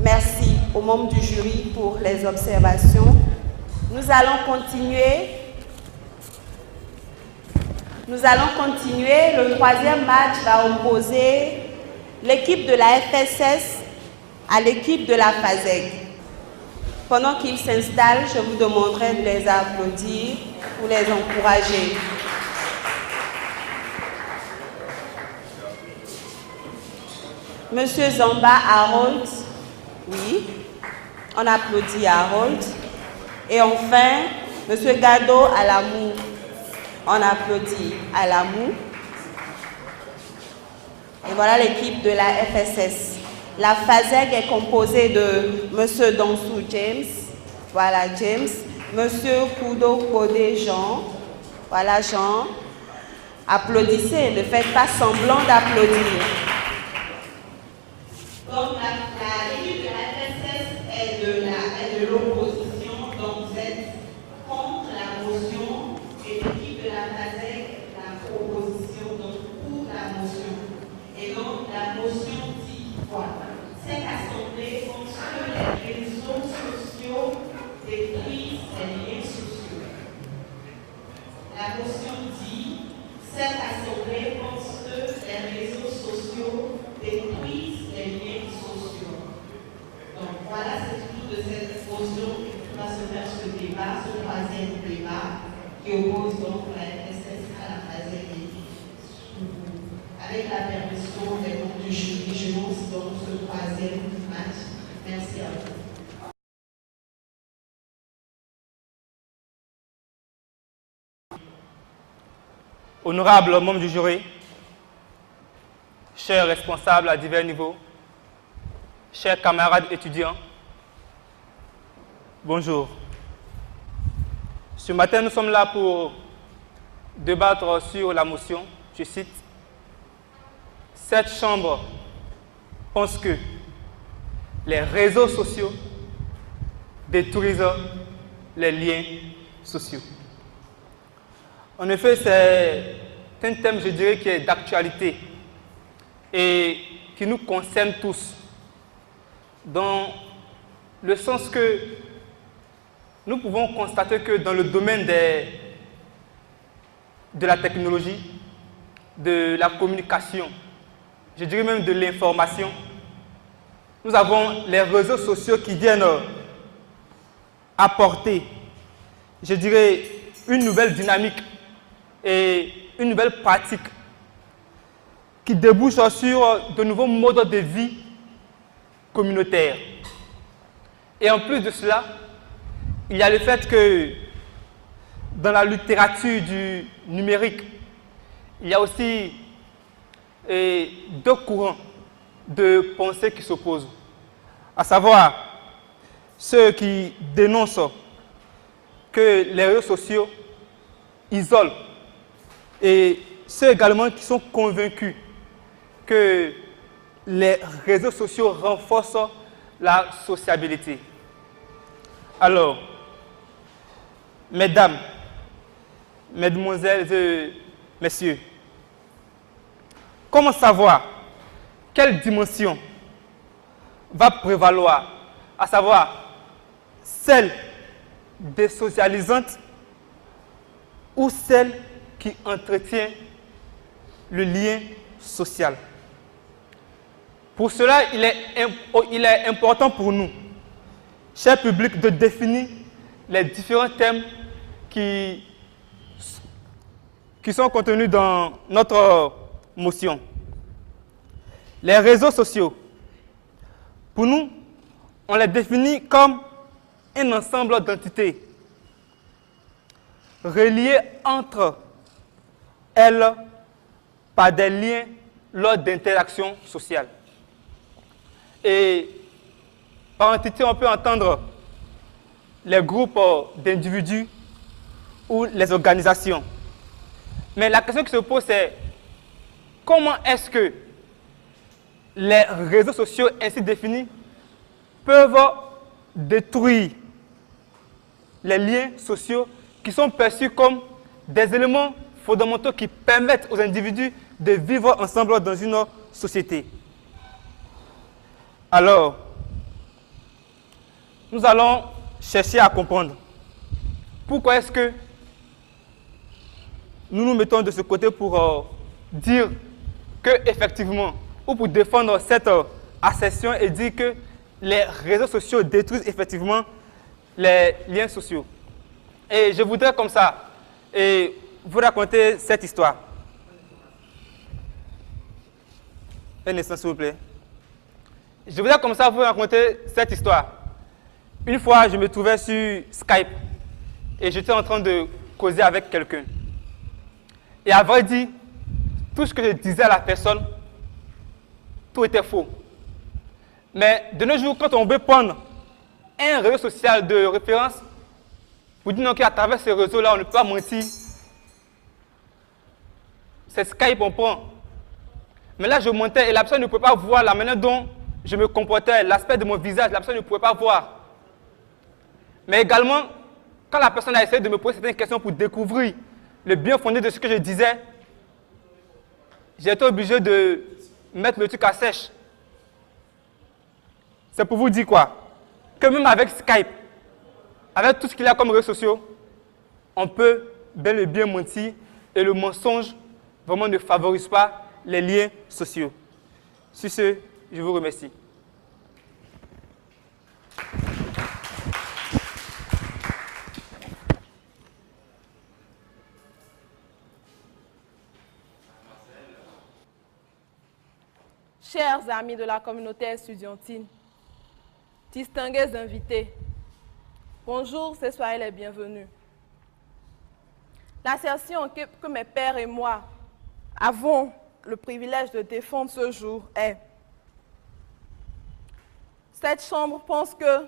Merci aux membres du jury pour les observations. Nous allons continuer. Le troisième match va opposer l'équipe de la FSS à l'équipe de la FASEG. Pendant qu'ils s'installent, je vous demanderai de les applaudir ou les encourager. Monsieur Zamba Harold, oui, on applaudit Harold. Et enfin, Monsieur Gado Alamou, on applaudit Alamou. Et voilà l'équipe de la FSS. La FASEG est composée de Monsieur Donsou James, voilà James, Monsieur Kudo Kodé Jean, voilà Jean. Applaudissez, ne faites pas semblant d'applaudir. Donc l'équipe de la FSS est de l'opposition, donc vous êtes contre la motion, et l'équipe de la FASEG la proposition, donc pour la motion. Et donc la motion dit quoi? Cette assemblée pense que les réseaux sociaux détruisent les liens sociaux. La motion dit cette assemblée pense que les réseaux sociaux détruisent les liens sociaux. Donc voilà, c'est tout de cette motion qui va se faire ce débat, ce troisième débat qui oppose donc la FSS à la FASEG. Avec la permission des membres du jury, je lance donc ce troisième match. Merci à vous. Honorables membres du jury, chers responsables à divers niveaux, chers camarades étudiants, bonjour. Ce matin, nous sommes là pour débattre sur la motion, je cite, « Cette Chambre pense que les réseaux sociaux détruisent les liens sociaux. » En effet, c'est un thème, je dirais, qui est d'actualité et qui nous concerne tous, dans le sens que nous pouvons constater que dans le domaine de la technologie, de la communication, je dirais même de l'information, nous avons les réseaux sociaux qui viennent apporter, je dirais, une nouvelle dynamique et une nouvelle pratique qui débouche sur de nouveaux modes de vie communautaires. Et en plus de cela, il y a le fait que dans la littérature du numérique, il y a aussi deux courants de pensée qui s'opposent, à savoir ceux qui dénoncent que les réseaux sociaux isolent et ceux également qui sont convaincus que les réseaux sociaux renforcent la sociabilité. Alors, mesdames, mesdemoiselles et messieurs, comment savoir quelle dimension va prévaloir, à savoir celle désocialisante ou celle qui entretient le lien social? Pour cela, il est important pour nous, cher public, de définir les différents thèmes qui sont contenus dans notre motion. Les réseaux sociaux, pour nous, on les définit comme un ensemble d'entités reliées entre elles par des liens lors d'interactions sociales. Et par entité, on peut entendre les groupes d'individus ou les organisations. Mais la question qui se pose, c'est comment est-ce que les réseaux sociaux ainsi définis peuvent détruire les liens sociaux qui sont perçus comme des éléments fondamentaux qui permettent aux individus de vivre ensemble dans une société. Alors, nous allons chercher à comprendre pourquoi est-ce que nous nous mettons de ce côté pour dire que effectivement, ou pour défendre cette assertion et dire que les réseaux sociaux détruisent effectivement les liens sociaux. Et je voudrais comme ça vous raconter cette histoire. Un instant, s'il vous plaît. Je voudrais comme ça vous raconter cette histoire. Une fois, je me trouvais sur Skype et j'étais en train de causer avec quelqu'un. Et à vrai dire, tout ce que je disais à la personne, tout était faux. Mais de nos jours, quand on veut prendre un réseau social de référence, pour dire qu'à travers ce réseau-là, on ne peut pas mentir, c'est Skype on prend. Mais là, je montais et la personne ne pouvait pas voir la manière dont je me comportais, l'aspect de mon visage, la personne ne pouvait pas voir. Mais également, quand la personne a essayé de me poser certaines questions pour découvrir le bien fondé de ce que je disais, j'ai été obligé de mettre le truc à sèche. C'est pour vous dire quoi? Que même avec Skype, avec tout ce qu'il y a comme réseaux sociaux, on peut bel et bien mentir et le mensonge vraiment ne favorise pas les liens sociaux. Sur ce, je vous remercie. Chers amis de la communauté estudiantine, distingués invités, bonjour, et soyez les bienvenus. L'assertion que mes pères et moi avons le privilège de défendre ce jour est: cette chambre pense que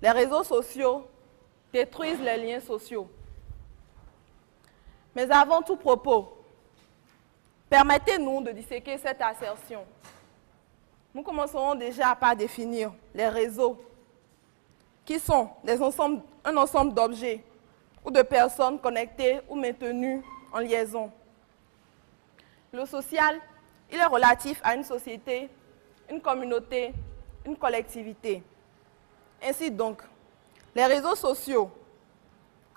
les réseaux sociaux détruisent les liens sociaux. Mais avant tout propos, permettez-nous de disséquer cette assertion. Nous commencerons déjà par définir les réseaux, qui sont un ensemble d'objets ou de personnes connectées ou maintenues en liaison. Le social, il est relatif à une société, une communauté, une collectivité. Ainsi donc, les réseaux sociaux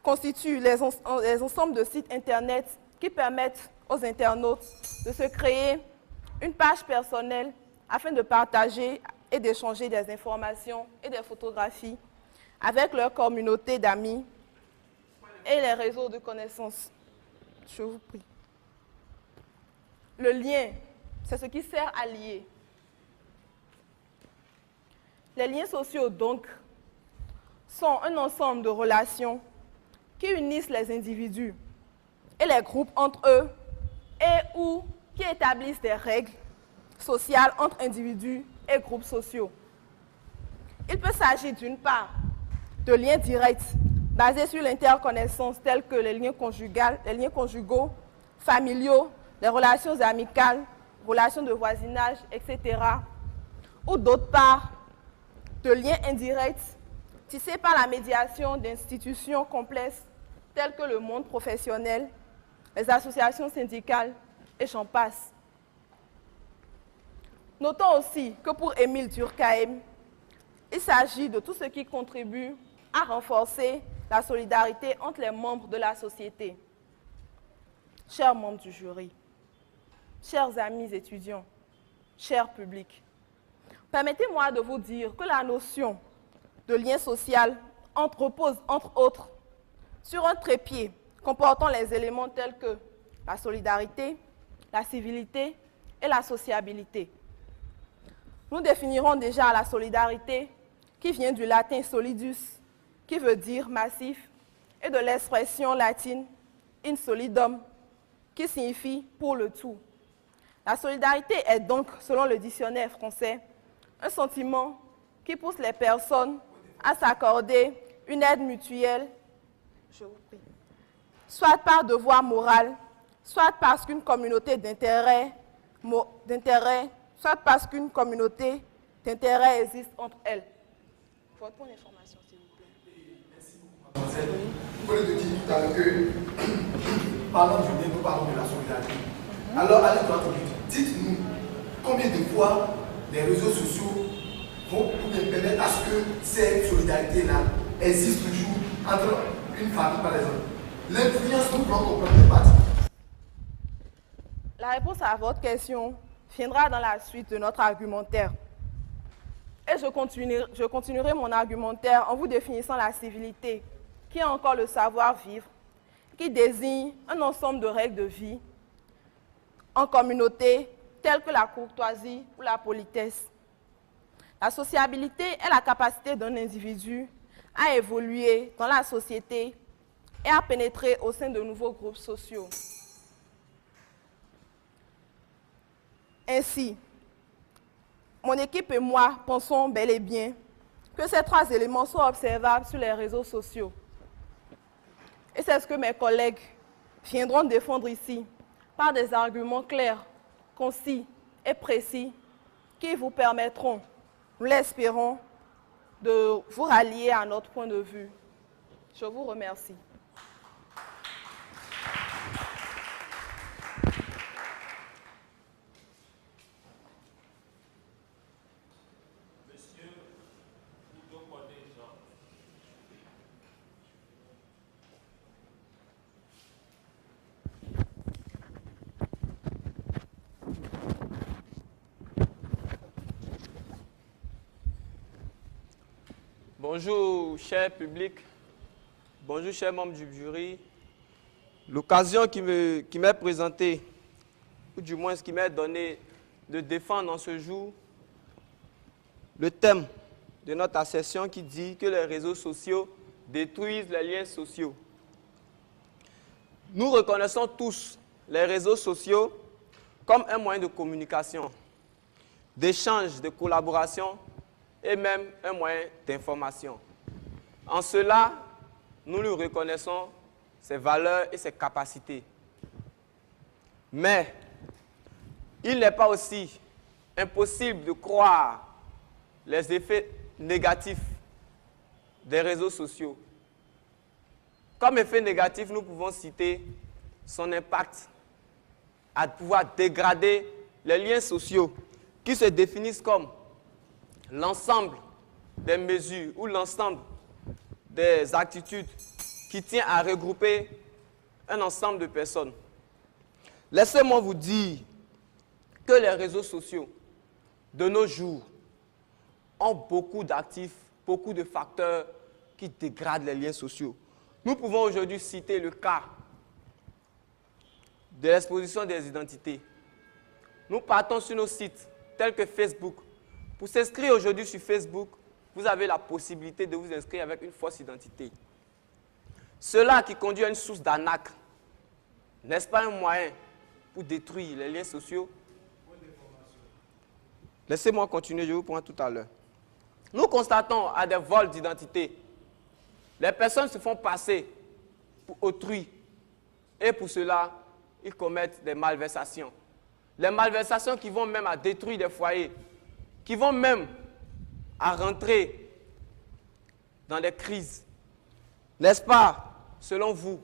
constituent les ensembles de sites Internet qui permettent aux internautes de se créer une page personnelle afin de partager et d'échanger des informations et des photographies avec leur communauté d'amis et les réseaux de connaissances. Je vous prie. Le lien, c'est ce qui sert à lier. Les liens sociaux, donc, sont un ensemble de relations qui unissent les individus et les groupes entre eux et ou qui établissent des règles sociales entre individus et groupes sociaux. Il peut s'agir d'une part de liens directs basés sur l'interconnaissance tels que les liens conjugaux, familiaux, les relations amicales, relations de voisinage, etc. Ou d'autre part, de liens indirects tissés par la médiation d'institutions complexes telles que le monde professionnel, les associations syndicales et j'en passe. Notons aussi que pour Émile Durkheim, il s'agit de tout ce qui contribue à renforcer la solidarité entre les membres de la société. Chers membres du jury, chers amis étudiants, chers publics, permettez-moi de vous dire que la notion de lien social repose, entre autres, sur un trépied comportant les éléments tels que la solidarité, la civilité et la sociabilité. Nous définirons déjà la solidarité, qui vient du latin solidus, qui veut dire massif, et de l'expression latine in solidum, qui signifie pour le tout. La solidarité est donc, selon le dictionnaire français, un sentiment qui pousse les personnes à s'accorder une aide mutuelle, soit par devoir moral, soit parce qu'une communauté d'intérêt, soit parce qu'une communauté d'intérêt existe entre elles. Votre point d'information, s'il vous plaît. Merci beaucoup, mademoiselle. Vous venez de dire tout à l'heure que, parlant du bien, nous parlons de la solidarité. Alors, allez droit au but. Dites-nous, combien de fois les réseaux sociaux vont permettre à ce que cette solidarité-là existe toujours entre une famille, par exemple. L'influence nous bloque au premier parti. La réponse à votre question viendra dans la suite de notre argumentaire. Et je continuerai mon argumentaire en vous définissant la civilité, qui est encore le savoir-vivre, qui désigne un ensemble de règles de vie en communauté, telles que la courtoisie ou la politesse. La sociabilité est la capacité d'un individu à évoluer dans la société et à pénétrer au sein de nouveaux groupes sociaux. Ainsi, mon équipe et moi pensons bel et bien que ces trois éléments sont observables sur les réseaux sociaux. Et c'est ce que mes collègues viendront défendre ici par des arguments clairs, concis et précis qui vous permettront, nous l'espérons, de vous rallier à notre point de vue. Je vous remercie. Bonjour, cher public. Bonjour, chers membres du jury. L'occasion qui m'est présentée, ou du moins ce qui m'est donné de défendre en ce jour, le thème de notre session qui dit que les réseaux sociaux détruisent les liens sociaux. Nous reconnaissons tous les réseaux sociaux comme un moyen de communication, d'échange, de collaboration, et même un moyen d'information. En cela, nous lui reconnaissons ses valeurs et ses capacités. Mais il n'est pas aussi impossible de croire les effets négatifs des réseaux sociaux. Comme effet négatif, nous pouvons citer son impact à pouvoir dégrader les liens sociaux qui se définissent comme l'ensemble des mesures ou l'ensemble des attitudes qui tient à regrouper un ensemble de personnes. Laissez-moi vous dire que les réseaux sociaux de nos jours ont beaucoup d'actifs, beaucoup de facteurs qui dégradent les liens sociaux. Nous pouvons aujourd'hui citer le cas de l'exposition des identités. Nous partons sur nos sites tels que Facebook. Pour s'inscrire aujourd'hui sur Facebook, vous avez la possibilité de vous inscrire avec une fausse identité. Cela qui conduit à une source d'arnaque, n'est-ce pas un moyen pour détruire les liens sociaux? Laissez-moi continuer, je vous prends tout à l'heure. Nous constatons à des vols d'identité. Les personnes se font passer pour autrui et pour cela, ils commettent des malversations. Les malversations qui vont même à détruire des foyers, qui vont même à rentrer dans des crises. N'est-ce pas, selon vous,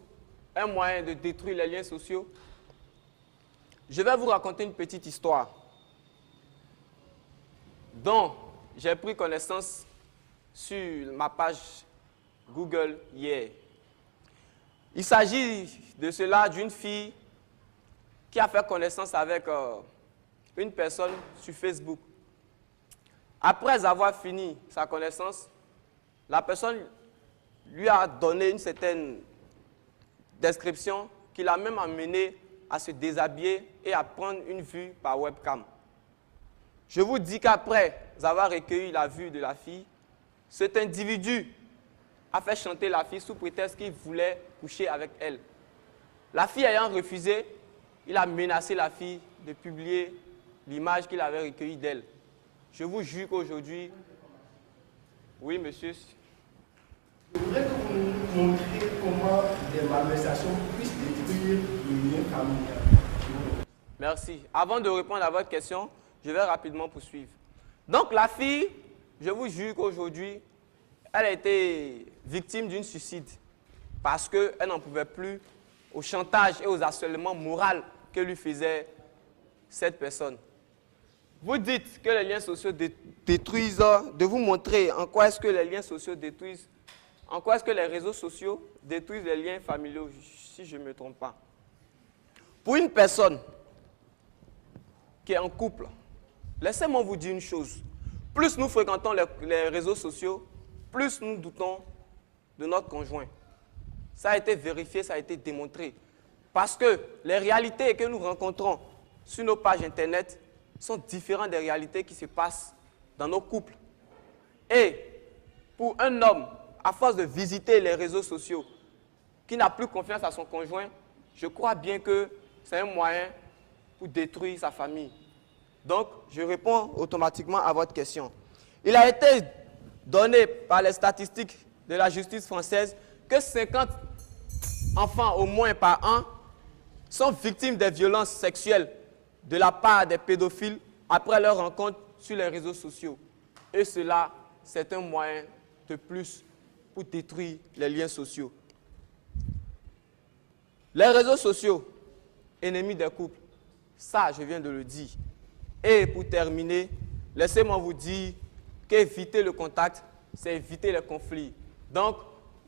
un moyen de détruire les liens sociaux? Je vais vous raconter une petite histoire dont j'ai pris connaissance sur ma page Google hier. Il s'agit de cela d'une fille qui a fait connaissance avec une personne sur Facebook. Après avoir fini sa connaissance, la personne lui a donné une certaine description qui l'a même amené à se déshabiller et à prendre une vue par webcam. Je vous dis qu'après avoir recueilli la vue de la fille, cet individu a fait chanter la fille sous prétexte qu'il voulait coucher avec elle. La fille ayant refusé, il a menacé la fille de publier l'image qu'il avait recueillie d'elle. Je vous jure qu'aujourd'hui... Oui, monsieur. Je voudrais que vous nous montriez comment les malversations puissent détruire le lien familial. Merci. Avant de répondre à votre question, je vais rapidement poursuivre. Donc la fille, je vous jure qu'aujourd'hui, elle a été victime d'un suicide parce qu'elle n'en pouvait plus au chantage et aux harcèlements moraux que lui faisait cette personne. Vous dites que les liens sociaux détruisent, de vous montrer en quoi est-ce que les liens sociaux détruisent, en quoi est-ce que les réseaux sociaux détruisent les liens familiaux, si je ne me trompe pas. Pour une personne qui est en couple, laissez-moi vous dire une chose. Plus nous fréquentons les réseaux sociaux, plus nous doutons de notre conjoint. Ça a été vérifié, ça a été démontré. Parce que les réalités que nous rencontrons sur nos pages Internet sont différentes des réalités qui se passent dans nos couples. Et pour un homme, à force de visiter les réseaux sociaux, qui n'a plus confiance à son conjoint, je crois bien que c'est un moyen pour détruire sa famille. Donc, je réponds automatiquement à votre question. Il a été donné par les statistiques de la justice française que 50 enfants au moins par an sont victimes des violences sexuelles de la part des pédophiles après leur rencontre sur les réseaux sociaux. Et cela, c'est un moyen de plus pour détruire les liens sociaux. Les réseaux sociaux, ennemis des couples, ça, je viens de le dire. Et pour terminer, laissez-moi vous dire qu'éviter le contact, c'est éviter les conflits. Donc,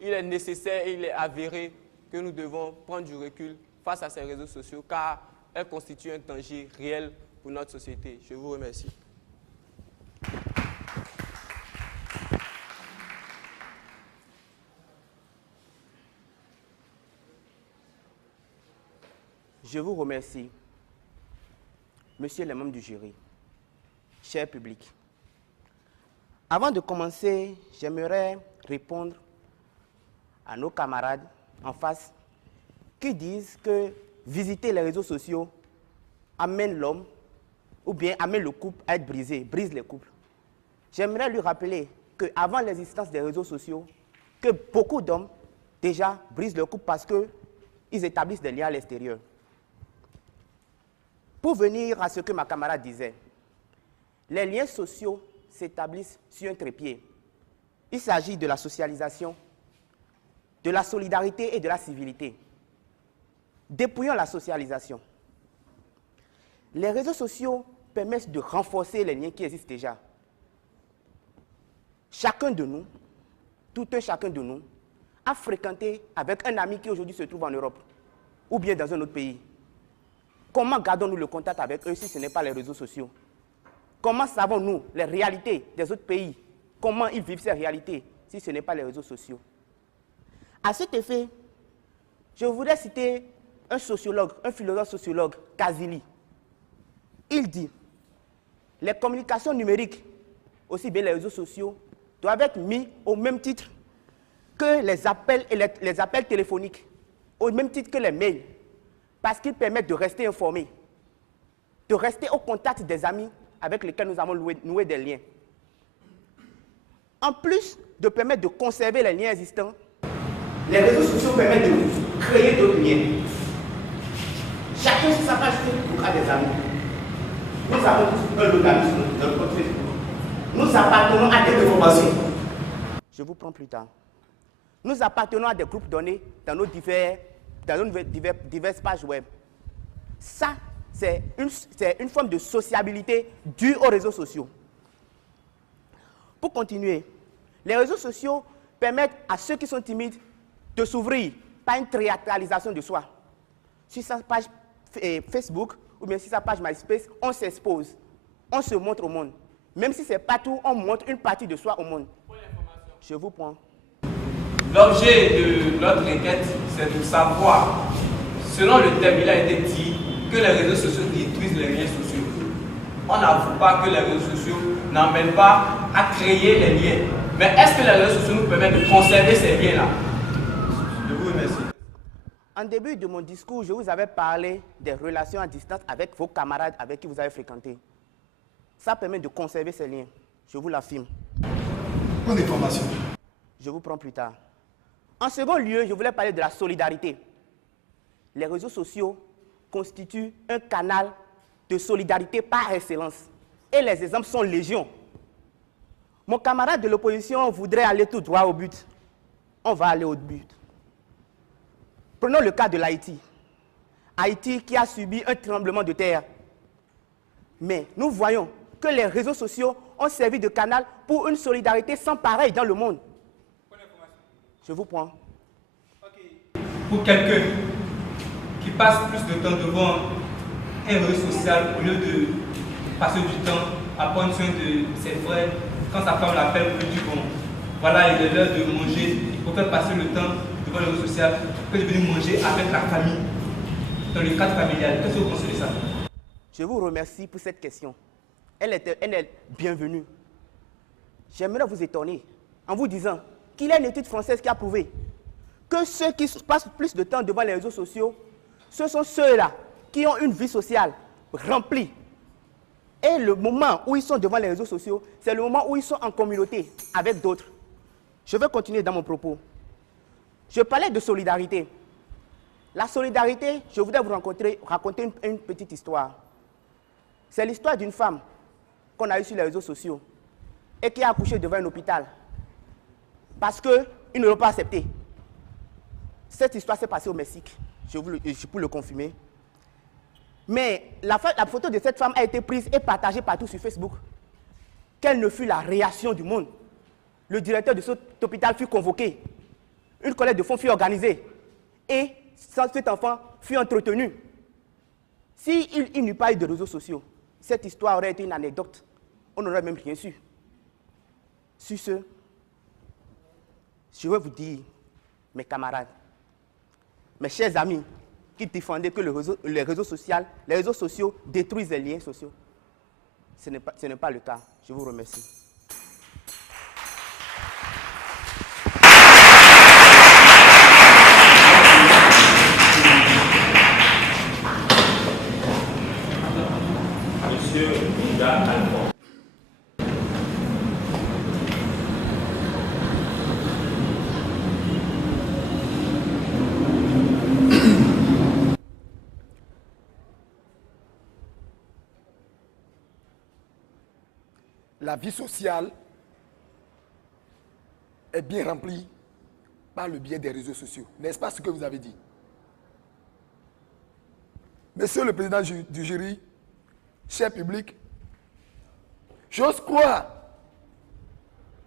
il est nécessaire et il est avéré que nous devons prendre du recul face à ces réseaux sociaux car elles constituent un danger réel pour notre société. Je vous remercie. Je vous remercie, Monsieur les membres du jury, cher public. Avant de commencer, j'aimerais répondre à nos camarades en face qui disent que visiter les réseaux sociaux amène l'homme ou bien amène le couple à être brisé, brise les couples. J'aimerais lui rappeler qu'avant l'existence des réseaux sociaux, que beaucoup d'hommes déjà brisent leur couple parce qu'ils établissent des liens à l'extérieur. Pour venir à ce que ma camarade disait, les liens sociaux s'établissent sur un trépied. Il s'agit de la socialisation, de la solidarité et de la civilité. Dépouillons la socialisation. Les réseaux sociaux permettent de renforcer les liens qui existent déjà. Chacun de nous, tout un chacun de nous, a fréquenté avec un ami qui aujourd'hui se trouve en Europe ou bien dans un autre pays. Comment gardons-nous le contact avec eux si ce n'est pas les réseaux sociaux? Comment savons-nous les réalités des autres pays? Comment ils vivent ces réalités si ce n'est pas les réseaux sociaux? À cet effet, je voudrais citer un sociologue, un philosophe sociologue, Kazili. Il dit, les communications numériques, aussi bien les réseaux sociaux, doivent être mis au même titre que les appels et les appels téléphoniques, au même titre que les mails, parce qu'ils permettent de rester informés, de rester au contact des amis avec lesquels nous avons noué des liens. En plus de permettre de conserver les liens existants, les réseaux sociaux permettent de créer d'autres liens. Chacun sur sa page Facebook a des amis. Nous avons tous un lot d'amis sur notre compte Facebook. Nous appartenons à des informations. Je vous prends plus tard. Nous appartenons à des groupes donnés dans nos diverses pages web. Ça, c'est une forme de sociabilité due aux réseaux sociaux. Pour continuer, les réseaux sociaux permettent à ceux qui sont timides de s'ouvrir par une théâtralisation de soi. Sur sa page Facebook ou bien sur sa page MySpace, on s'expose, on se montre au monde. Même si ce n'est pas tout, on montre une partie de soi au monde. Je vous prends. L'objet de notre enquête, c'est de savoir, selon le thème, il a été dit que les réseaux sociaux détruisent les liens sociaux. On n'avoue pas que les réseaux sociaux n'emmènent pas à créer les liens. Mais est-ce que les réseaux sociaux nous permettent de conserver ces liens-là? Je vous remercie. En début de mon discours, je vous avais parlé des relations à distance avec vos camarades avec qui vous avez fréquenté. Ça permet de conserver ces liens, je vous l'affirme. Bonne information. Je vous prends plus tard. En second lieu, je voulais parler de la solidarité. Les réseaux sociaux constituent un canal de solidarité par excellence. Et les exemples sont légion. Mon camarade de l'opposition voudrait aller tout droit au but. On va aller au but. Prenons le cas de l'Haïti. Haïti qui a subi un tremblement de terre. Mais nous voyons que les réseaux sociaux ont servi de canal pour une solidarité sans pareil dans le monde. Je vous prends. Pour quelqu'un qui passe plus de temps devant un réseau social au lieu de passer du temps à prendre soin de ses frères, quand sa femme l'appelle pour lui dire bon, voilà, il est l'heure de manger, il préfère passer le temps devant le réseau social que de venir manger avec la famille, dans le cadre familial. Qu'est-ce que vous pensez de ça? Je vous remercie pour cette question. Elle est bienvenue. J'aimerais vous étonner en vous disant qu'il y a une étude française qui a prouvé que ceux qui passent plus de temps devant les réseaux sociaux, ce sont ceux-là qui ont une vie sociale remplie. Et le moment où ils sont devant les réseaux sociaux, c'est le moment où ils sont en communauté avec d'autres. Je vais continuer dans mon propos. Je parlais de solidarité. La solidarité, je voudrais vous raconter une petite histoire. C'est l'histoire d'une femme qu'on a eue sur les réseaux sociaux et qui a accouché devant un hôpital parce qu'ils ne l'ont pas accepté. Cette histoire s'est passée au Mexique, je peux le confirmer. Mais la photo de cette femme a été prise et partagée partout sur Facebook. Quelle ne fut la réaction du monde? Le directeur de cet hôpital fut convoqué. Une collecte de fonds fut organisée. Et cet enfant fut entretenu. S'il n'y eut pas eu de réseaux sociaux, cette histoire aurait été une anecdote. On n'aurait même rien su. Sur ce, je veux vous dire, mes camarades, mes chers amis, qui défendaient que les réseaux sociaux détruisent les liens sociaux. Ce n'est pas le cas. Je vous remercie. Monsieur Bouddha Alphonse. La vie sociale est bien remplie par le biais des réseaux sociaux. N'est-ce pas ce que vous avez dit? Monsieur le président du jury, cher public, j'ose croire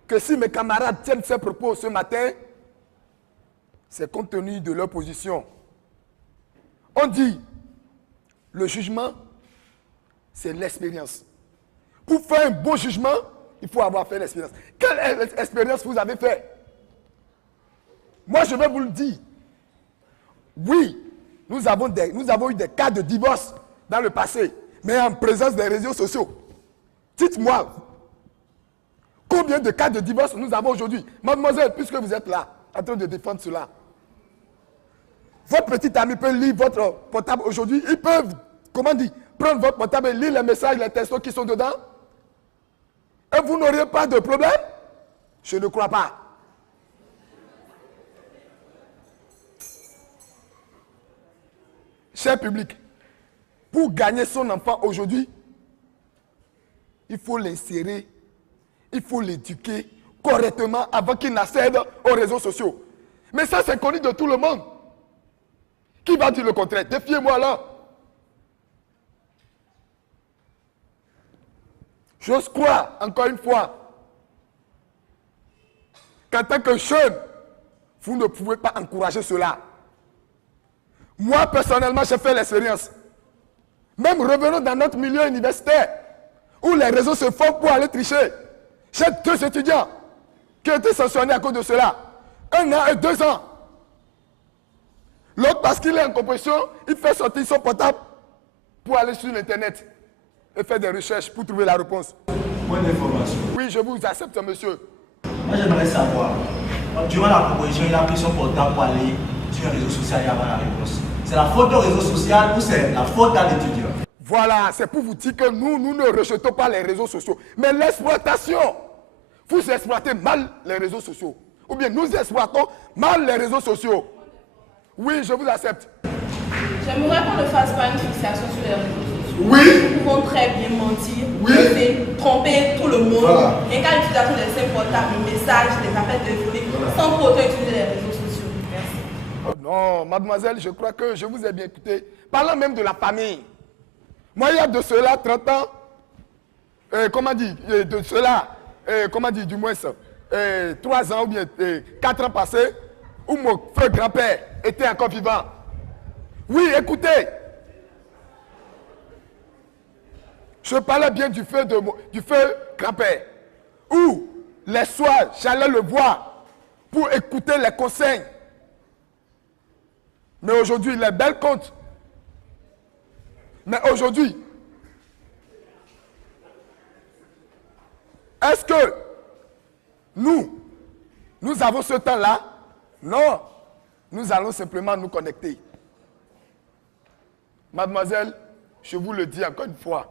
que si mes camarades tiennent ces propos ce matin, c'est compte tenu de leur position. On dit, le jugement, c'est l'expérience. Pour faire un bon jugement, il faut avoir fait l'expérience. Quelle expérience vous avez fait? Moi, je vais vous le dire. Oui, nous avons eu des cas de divorce dans le passé, mais en présence des réseaux sociaux. Dites-moi, combien de cas de divorce nous avons aujourd'hui? Mademoiselle, puisque vous êtes là, en train de défendre cela, votre petit ami peut lire votre portable aujourd'hui. Ils peuvent, comment dire, prendre votre portable et lire les messages, les textos qui sont dedans. Et vous n'auriez pas de problème? Je ne crois pas. Cher public, pour gagner son enfant aujourd'hui, il faut l'insérer, il faut l'éduquer correctement avant qu'il n'accède aux réseaux sociaux. Mais ça, c'est connu de tout le monde. Qui va dire le contraire? Défiez-moi là. J'ose croire, encore une fois, qu'en tant que jeune, vous ne pouvez pas encourager cela. Moi, personnellement, j'ai fait l'expérience. Même revenons dans notre milieu universitaire, où les réseaux se font pour aller tricher. J'ai 2 étudiants qui ont été sanctionnés à cause de cela. 1 an et 2 ans. L'autre, parce qu'il est en compétition, il fait sortir son portable pour aller sur l'Internet et faire des recherches pour trouver la réponse. Point d'information. Oui, je vous accepte, monsieur. Moi, j'aimerais savoir, durant la proposition, il a pris son portable pour aller sur un réseau social et avoir la réponse. C'est la faute au réseau social ou c'est la faute à l'étudiant? Voilà, c'est pour vous dire que nous ne rejetons pas les réseaux sociaux. Mais l'exploitation, vous exploitez mal les réseaux sociaux. Ou bien nous exploitons mal les réseaux sociaux. Oui, je vous accepte. J'aimerais qu'on ne fasse pas une fixation sur les réseaux sociaux. Oui. Nous pouvons très bien mentir, Oui. bluffer, tromper tout le monde. Voilà. Et qu'à l'utilisation des simples portables, des messages, des appels téléphoniques, sans pour autant utiliser les réseaux sociaux. Merci. Oh non, mademoiselle, je crois que je vous ai bien écouté. Parlant même de la famille. Moi, il y a de cela 30 ans, comment dire, de cela, comment dire, du moins, 3 ans ou bien 4 ans passés, où mon feu grand-père était encore vivant. Oui, écoutez. Je parlais bien du feu grand-père, où les soirs, j'allais le voir pour écouter les conseils. Mais aujourd'hui, les belles comptes. Mais aujourd'hui, est-ce que nous avons ce temps-là? Non. Nous allons simplement nous connecter. Mademoiselle, je vous le dis encore une fois,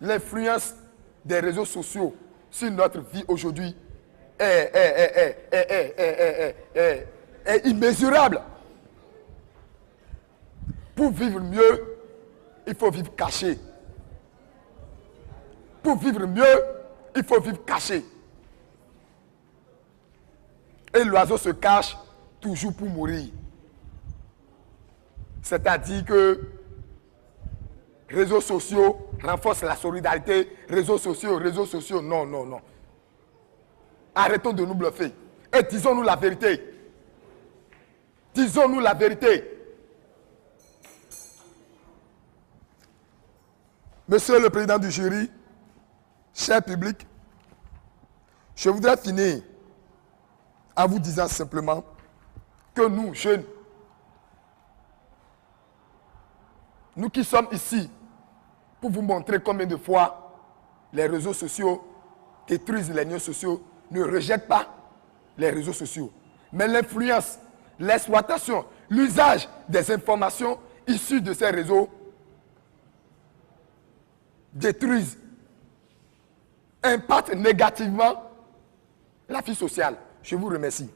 l'influence des réseaux sociaux sur notre vie aujourd'hui est immesurable. Pour vivre mieux, il faut vivre caché. Pour vivre mieux, il faut vivre caché. Et l'oiseau se cache toujours pour mourir. C'est-à-dire que réseaux sociaux renforcent la solidarité. Réseaux sociaux, non, non, non. Arrêtons de nous bluffer. Et disons-nous la vérité. Disons-nous la vérité. Monsieur le président du jury, cher public, je voudrais finir en vous disant simplement que nous, jeunes, nous qui sommes ici pour vous montrer combien de fois les réseaux sociaux détruisent les liens sociaux, ne rejettent pas les réseaux sociaux. Mais l'influence, l'exploitation, l'usage des informations issues de ces réseaux détruisent, impactent négativement la vie sociale. Je vous remercie.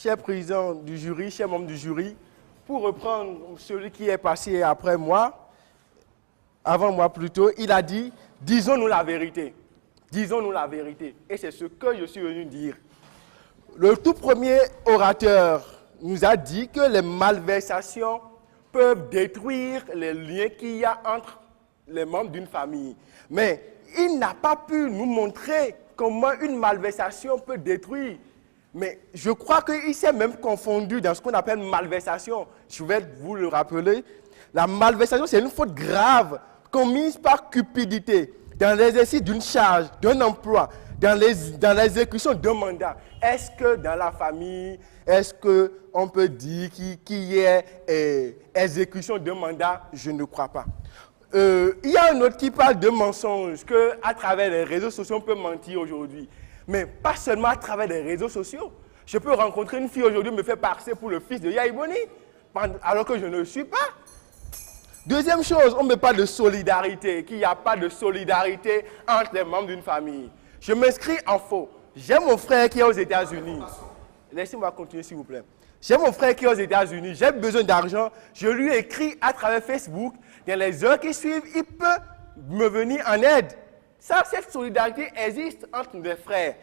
Cher président du jury, cher membre du jury, pour reprendre celui qui est passé après moi, avant moi plutôt, il a dit, disons-nous la vérité. Disons-nous la vérité. Et c'est ce que je suis venu dire. Le tout premier orateur nous a dit que les malversations peuvent détruire les liens qu'il y a entre les membres d'une famille. Mais il n'a pas pu nous montrer comment une malversation peut détruire. Mais je crois qu'il s'est même confondu dans ce qu'on appelle malversation. Je vais vous le rappeler. La malversation, c'est une faute grave commise par cupidité dans l'exercice d'une charge, d'un emploi, dans l'exécution d'un mandat. Est-ce que dans la famille, est-ce qu'on peut dire qu'il y ait exécution d'un mandat? Je ne crois pas. Il y a un autre qui parle de mensonges, qu'à travers les réseaux sociaux, on peut mentir aujourd'hui. Mais pas seulement à travers les réseaux sociaux. Je peux rencontrer une fille aujourd'hui, me faire passer pour le fils de Yaïboni, alors que je ne le suis pas. Deuxième chose, on me parle de solidarité, qu'il n'y a pas de solidarité entre les membres d'une famille. Je m'inscris en faux. J'ai mon frère qui est aux États-Unis. Laissez-moi continuer, s'il vous plaît. J'ai mon frère qui est aux États-Unis. J'ai besoin d'argent. Je lui écris à travers Facebook. Dans les heures qui suivent, il peut me venir en aide. Ça, cette solidarité existe entre les frères.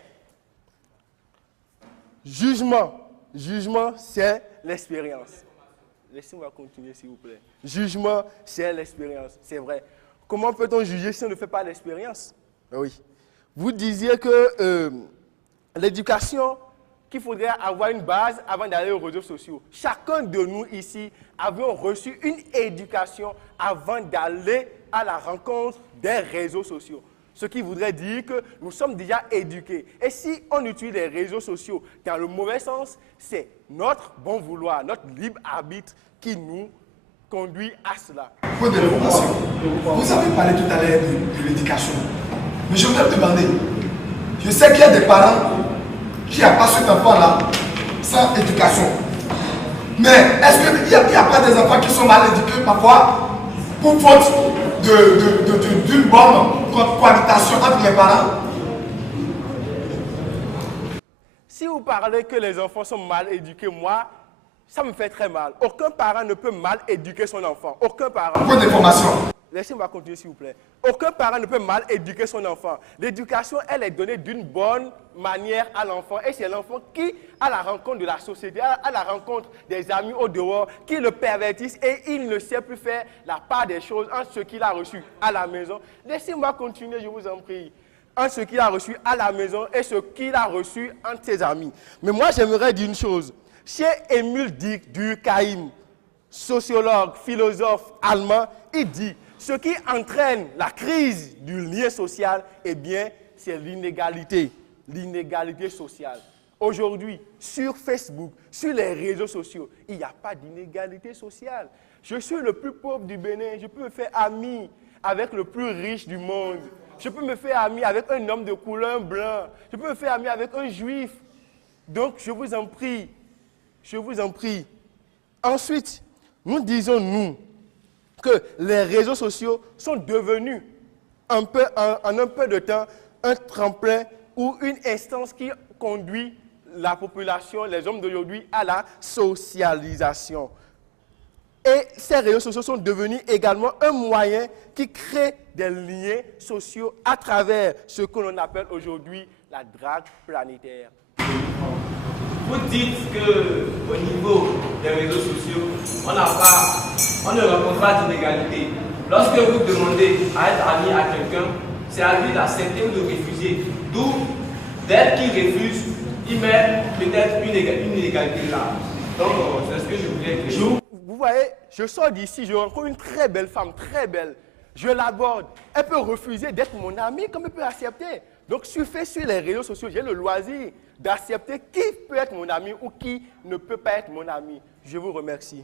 Jugement. Jugement, c'est l'expérience. Laissez-moi continuer, s'il vous plaît. Jugement, c'est l'expérience. C'est vrai. Comment peut-on juger si on ne fait pas l'expérience? Oui. Vous disiez que l'éducation, qu'il faudrait avoir une base avant d'aller aux réseaux sociaux. Chacun de nous ici avions reçu une éducation avant d'aller à la rencontre des réseaux sociaux. Ce qui voudrait dire que nous sommes déjà éduqués. Et si on utilise les réseaux sociaux dans le mauvais sens, c'est notre bon vouloir, notre libre arbitre qui nous conduit à cela. Point d'information. Vous avez parlé tout à l'heure de l'éducation. Mais je voudrais te demander, je sais qu'il y a des parents qui n'ont pas cet enfant-là sans éducation. Mais est-ce qu'il n'y a pas des enfants qui sont mal éduqués parfois pour faute d'une bonne cohabitation entre les parents? Si vous parlez que les enfants sont mal éduqués, moi, ça me fait très mal. Aucun parent ne peut mal éduquer son enfant. Aucun parent. Point d'information. Laissez-moi continuer, s'il vous plaît. Aucun parent ne peut mal éduquer son enfant. L'éducation, elle est donnée d'une bonne manière à l'enfant. Et c'est l'enfant qui, à la rencontre de la société, à la rencontre des amis au dehors, qui le pervertissent et il ne sait plus faire la part des choses entre ce qu'il a reçu à la maison. Laissez-moi continuer, je vous en prie. Entre ce qu'il a reçu à la maison et ce qu'il a reçu entre ses amis. Mais moi, j'aimerais dire une chose. Chez Émile Durkheim, sociologue, philosophe allemand, il dit ce qui entraîne la crise du lien social, eh bien, c'est l'inégalité, l'inégalité sociale. Aujourd'hui, sur Facebook, sur les réseaux sociaux, il n'y a pas d'inégalité sociale. Je suis le plus pauvre du Bénin, je peux me faire ami avec le plus riche du monde. Je peux me faire ami avec un homme de couleur blanc. Je peux me faire ami avec un juif. Donc, je vous en prie, je vous en prie. Ensuite, nous disons, nous, que les réseaux sociaux sont devenus, en un peu de temps, un tremplin ou une instance qui conduit la population, les hommes d'aujourd'hui, à la socialisation. Et ces réseaux sociaux sont devenus également un moyen qui crée des liens sociaux à travers ce que l'on appelle aujourd'hui la drague planétaire. Vous dites qu'au niveau des réseaux sociaux, on ne rencontre pas d'inégalité. Lorsque vous demandez à être ami à quelqu'un, c'est à lui d'accepter ou de refuser. D'où, dès qu'il refuse, il met peut-être une inégalité là. Donc, c'est ce que je voulais dire. Vous voyez, je sors d'ici, je rencontre une très belle femme, très belle. Je l'aborde. Elle peut refuser d'être mon amie comme elle peut accepter. Donc, sur les réseaux sociaux, j'ai le loisir d'accepter qui peut être mon ami ou qui ne peut pas être mon ami. Je vous remercie.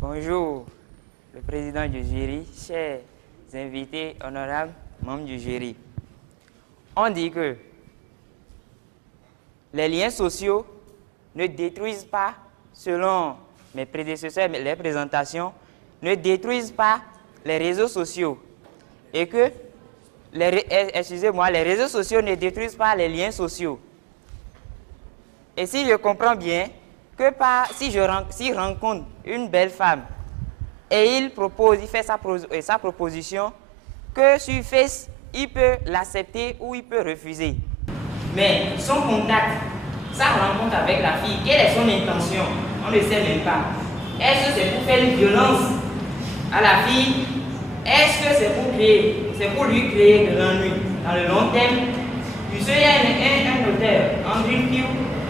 Bonjour, le président du jury, chers invités, honorables membres du jury. On dit que les liens sociaux ne détruisent pas, selon mes prédécesseurs, les présentations, ne détruisent pas les réseaux sociaux. Et que, excusez-moi, les réseaux sociaux ne détruisent pas les liens sociaux. Et si je comprends bien, que si je rencontre une belle femme et il fait sa proposition, que sur Face, il peut l'accepter ou il peut refuser. Mais son contact, sa rencontre avec la fille, quelle est son intention? On ne sait même pas. Est-ce que c'est pour faire une violence à la fille? Est-ce que c'est pour lui créer de l'ennui dans le long terme? Puis il y a un auteur, Andrew Pugh,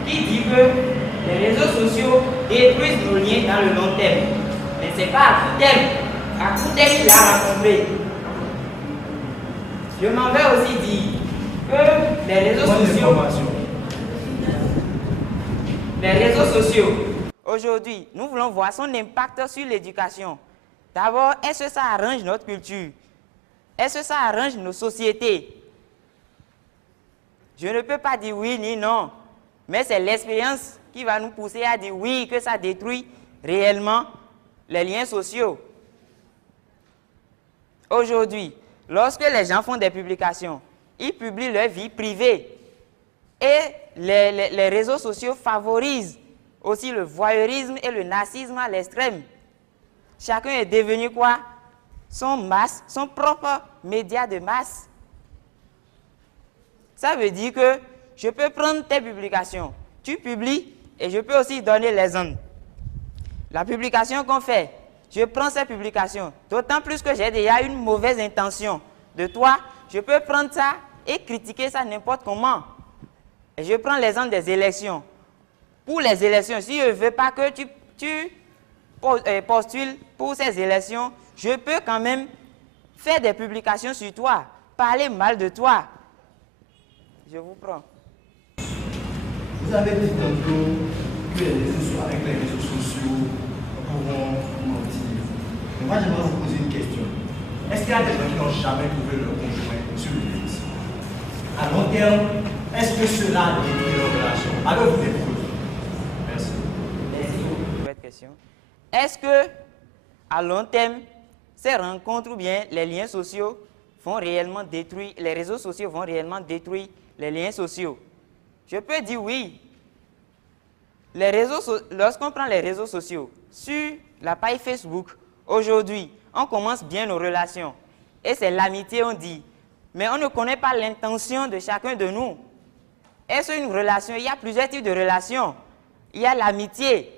qui dit que les réseaux sociaux détruisent nos liens dans le long terme. Mais ce n'est pas à court terme. À court terme, il a rencontré. Je m'en vais aussi dire que les réseaux sociaux, aujourd'hui, nous voulons voir son impact sur l'éducation. D'abord, est-ce que ça arrange notre culture? Est-ce que ça arrange nos sociétés? Je ne peux pas dire oui ni non, mais c'est l'expérience qui va nous pousser à dire oui, que ça détruit réellement les liens sociaux. Aujourd'hui, lorsque les gens font des publications, ils publient leur vie privée. Et les réseaux sociaux favorisent aussi le voyeurisme et le narcissisme à l'extrême. Chacun est devenu quoi? Son propre média de masse. Ça veut dire que je peux prendre tes publications, tu publies, et je peux aussi donner les ondes. La publication qu'on fait, je prends ces publications, d'autant plus que j'ai déjà une mauvaise intention de toi, je peux prendre ça et critiquer ça n'importe comment. Et je prends l'exemple des élections. Pour les élections, si je ne veux pas que tu postules pour ces élections, je peux quand même faire des publications sur toi parler mal de toi. Je vous prends. Vous avez dit tantôt que avec les réseaux sociaux, nous pouvons mentir. Mais moi, j'aimerais vous poser une question. Est-ce qu'il y a des gens qui n'ont jamais trouvé leur conjoint sur le net? À long terme, est-ce que cela détruit leur relation? Avez-vous des preuves? Merci. Merci pour votre question. Est-ce que, à long terme, ces rencontres ou bien les liens sociaux vont réellement détruire, les réseaux sociaux vont réellement détruire les liens sociaux? Je peux dire oui. Lorsqu'on prend les réseaux sociaux, sur la page Facebook, aujourd'hui, on commence bien nos relations. Et c'est l'amitié, on dit. Mais on ne connaît pas l'intention de chacun de nous. Est-ce une relation? Il y a plusieurs types de relations. Il y a l'amitié.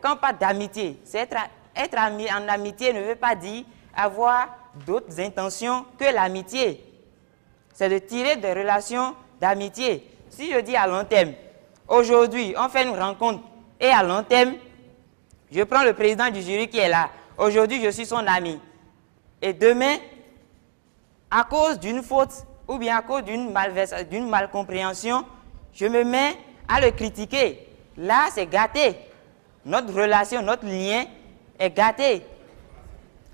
Quand on parle d'amitié, être ami en amitié ne veut pas dire avoir d'autres intentions que l'amitié. C'est de tirer des relations d'amitié. Si je dis à long terme, aujourd'hui, on fait une rencontre et à long terme, je prends le président du jury qui est là. Aujourd'hui, je suis son ami. Et demain, à cause d'une faute ou bien à cause d'une malcompréhension, je me mets à le critiquer. Là, c'est gâté. Notre relation, notre lien est gâté.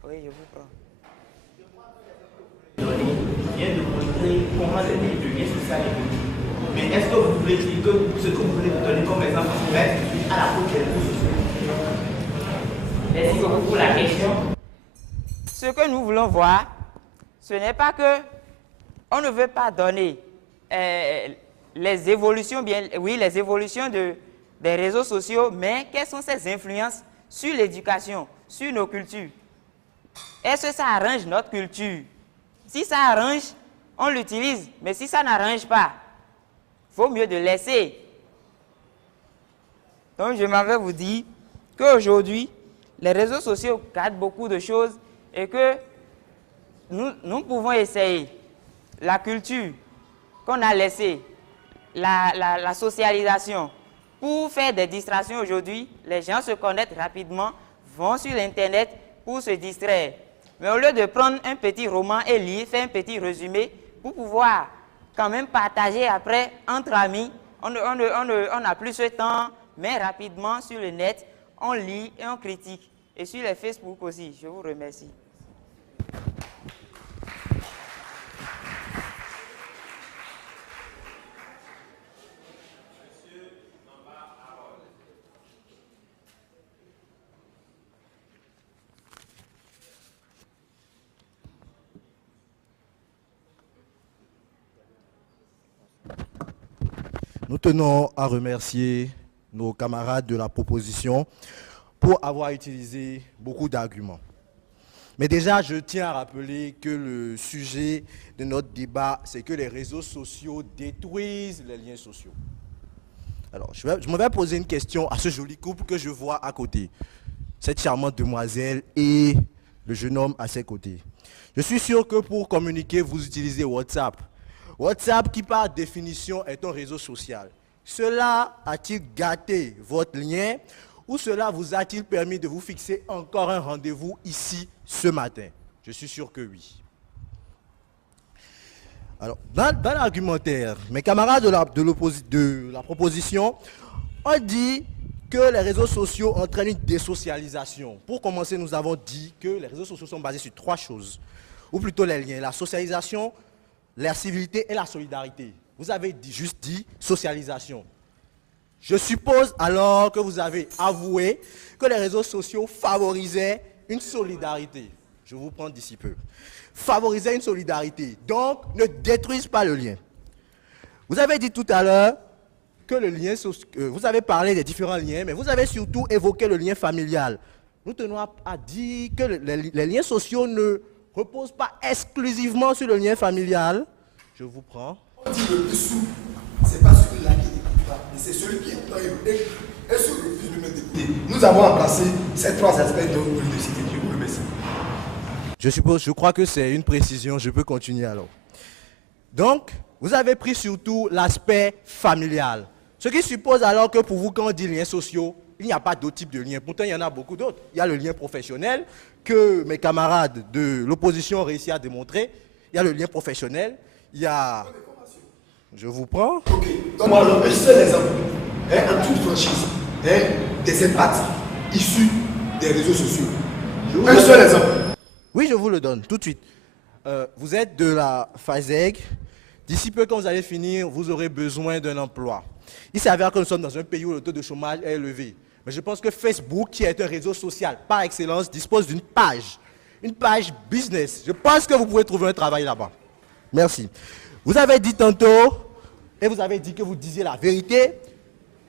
Oui, je vous prends. Vient de montrer comment le lien social est venu. Mais est-ce que vous voulez dire que ce que vous voulez donner comme exemple est à la faute des réseaux sociaux? Merci beaucoup pour la question. Ce que nous voulons voir, ce n'est pas que on ne veut pas donner les évolutions, les évolutions des réseaux sociaux, mais quelles sont ces influences sur l'éducation, sur nos cultures? Est-ce que ça arrange notre culture? Si ça arrange, on l'utilise, mais si ça n'arrange pas, il vaut mieux de laisser. Donc, je m'en vais vous dire qu'aujourd'hui, les réseaux sociaux gardent beaucoup de choses et que nous pouvons essayer la culture qu'on a laissée, la socialisation. Pour faire des distractions aujourd'hui, les gens se connectent rapidement, vont sur Internet pour se distraire. Mais au lieu de prendre un petit roman et lire, faire un petit résumé, pour pouvoir quand même partager après entre amis, on n'a plus ce temps, mais rapidement sur le net, on lit et on critique. Et sur les Facebook aussi. Je vous remercie. Nous tenons à remercier nos camarades de la proposition pour avoir utilisé beaucoup d'arguments. Mais déjà, je tiens à rappeler que le sujet de notre débat, c'est que les réseaux sociaux détruisent les liens sociaux. Alors, je me vais poser une question à ce joli couple que je vois à côté. Cette charmante demoiselle et le jeune homme à ses côtés. Je suis sûr que pour communiquer, vous utilisez WhatsApp. WhatsApp, qui par définition est un réseau social. Cela a-t-il gâté votre lien ou cela vous a-t-il permis de vous fixer encore un rendez-vous ici ce matin? Je suis sûr que oui. Alors, dans l'argumentaire, mes camarades de la proposition ont dit que les réseaux sociaux entraînent une désocialisation. Pour commencer, nous avons dit que les réseaux sociaux sont basés sur 3 choses, ou plutôt les liens, la socialisation, la civilité et la solidarité. Vous avez juste dit socialisation. Je suppose alors que vous avez avoué que les réseaux sociaux favorisaient une solidarité. Je vous prends d'ici peu. Favorisaient une solidarité, donc ne détruisent pas le lien. Vous avez dit tout à l'heure que le lien, vous avez parlé des différents liens, mais vous avez surtout évoqué le lien familial. Nous tenons à dire que les liens sociaux ne reposent pas exclusivement sur le lien familial. Je vous prends. On dit le plus souple, c'est pas celui-là qui n'écoute pas, mais c'est celui qui entend et se refuse de me d'écouter. Nous avons embrassé ces 3 aspects dont vous venez de citer. Je vous remercie. Je crois que c'est une précision, je peux continuer alors. Donc, vous avez pris surtout l'aspect familial. Ce qui suppose alors que pour vous, quand on dit liens sociaux, il n'y a pas d'autres types de liens. Pourtant, il y en a beaucoup d'autres. Il y a le lien professionnel que mes camarades de l'opposition ont réussi à démontrer. Il il y a le lien professionnel, il y a... Je vous prends. Ok, donne-moi alors un seul exemple, en toute franchise, des impacts issus des réseaux sociaux. Un seul exemple. Oui, je vous le donne tout de suite. Vous êtes de la FASEG. D'ici peu, quand vous allez finir, vous aurez besoin d'un emploi. Il s'avère que nous sommes dans un pays où le taux de chômage est élevé. Mais je pense que Facebook, qui est un réseau social par excellence, dispose d'une page. Une page business. Je pense que vous pouvez trouver un travail là-bas. Merci. Vous avez dit tantôt, et vous avez dit que vous disiez la vérité,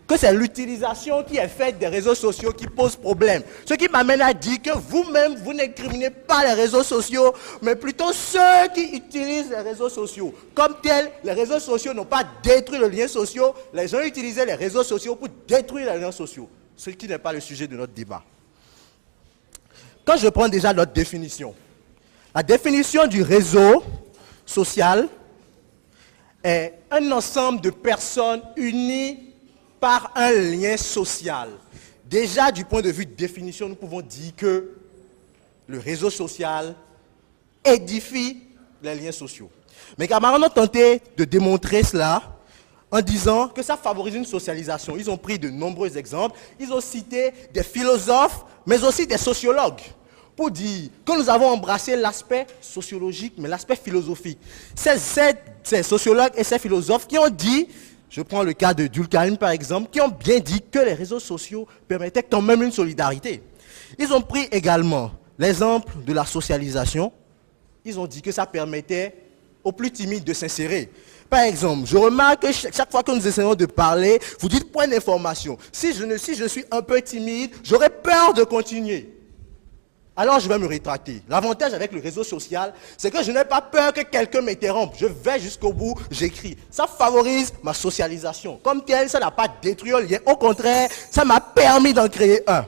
que c'est l'utilisation qui est faite des réseaux sociaux qui pose problème. Ce qui m'amène à dire que vous-même, vous n'incriminez pas les réseaux sociaux, mais plutôt ceux qui utilisent les réseaux sociaux. Comme tel, les réseaux sociaux n'ont pas détruit le lien social, les gens utilisaient les réseaux sociaux pour détruire les liens sociaux, ce qui n'est pas le sujet de notre débat. Quand je prends déjà notre définition, la définition du réseau social est un ensemble de personnes unies par un lien social. Déjà, du point de vue de définition, nous pouvons dire que le réseau social édifie les liens sociaux. Mes camarades ont tenté de démontrer cela en disant que ça favorise une socialisation. Ils ont pris de nombreux exemples. Ils ont cité des philosophes, mais aussi des sociologues, pour dire que nous avons embrassé l'aspect sociologique, mais l'aspect philosophique. Ces sociologues et ces philosophes qui ont dit, je prends le cas de Durkheim par exemple, qui ont bien dit que les réseaux sociaux permettaient quand même une solidarité. Ils ont pris également l'exemple de la socialisation. Ils ont dit que ça permettait aux plus timides de s'insérer. Par exemple, je remarque que chaque fois que nous essayons de parler, vous dites point d'information. Si je suis un peu timide, j'aurais peur de continuer. Alors je vais me rétracter. L'avantage avec le réseau social, c'est que je n'ai pas peur que quelqu'un m'interrompe. Je vais jusqu'au bout, j'écris. Ça favorise ma socialisation. Comme tel, ça n'a pas détruit un lien. Au contraire, ça m'a permis d'en créer un.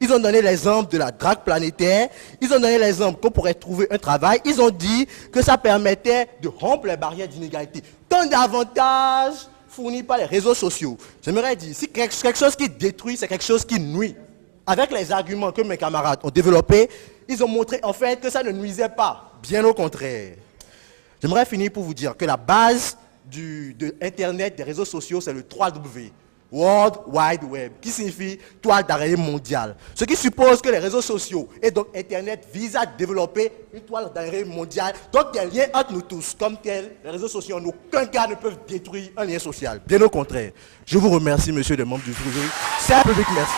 Ils ont donné l'exemple de la drague planétaire. Ils ont donné l'exemple qu'on pourrait trouver un travail. Ils ont dit que ça permettait de rompre les barrières d'inégalité. Tant d'avantages fournis par les réseaux sociaux. J'aimerais dire, si quelque chose qui détruit, c'est quelque chose qui nuit. Avec les arguments que mes camarades ont développés, ils ont montré en fait que ça ne nuisait pas. Bien au contraire. J'aimerais finir pour vous dire que la base de Internet, des réseaux sociaux, c'est le 3W. World Wide Web, qui signifie toile d'araignée mondiale. Ce qui suppose que les réseaux sociaux et donc Internet visent à développer une toile d'araignée mondiale, donc des liens entre nous tous. Comme tel, les réseaux sociaux en aucun cas ne peuvent détruire un lien social. Bien au contraire. Je vous remercie, monsieur le membre du jury. C'est un public, merci.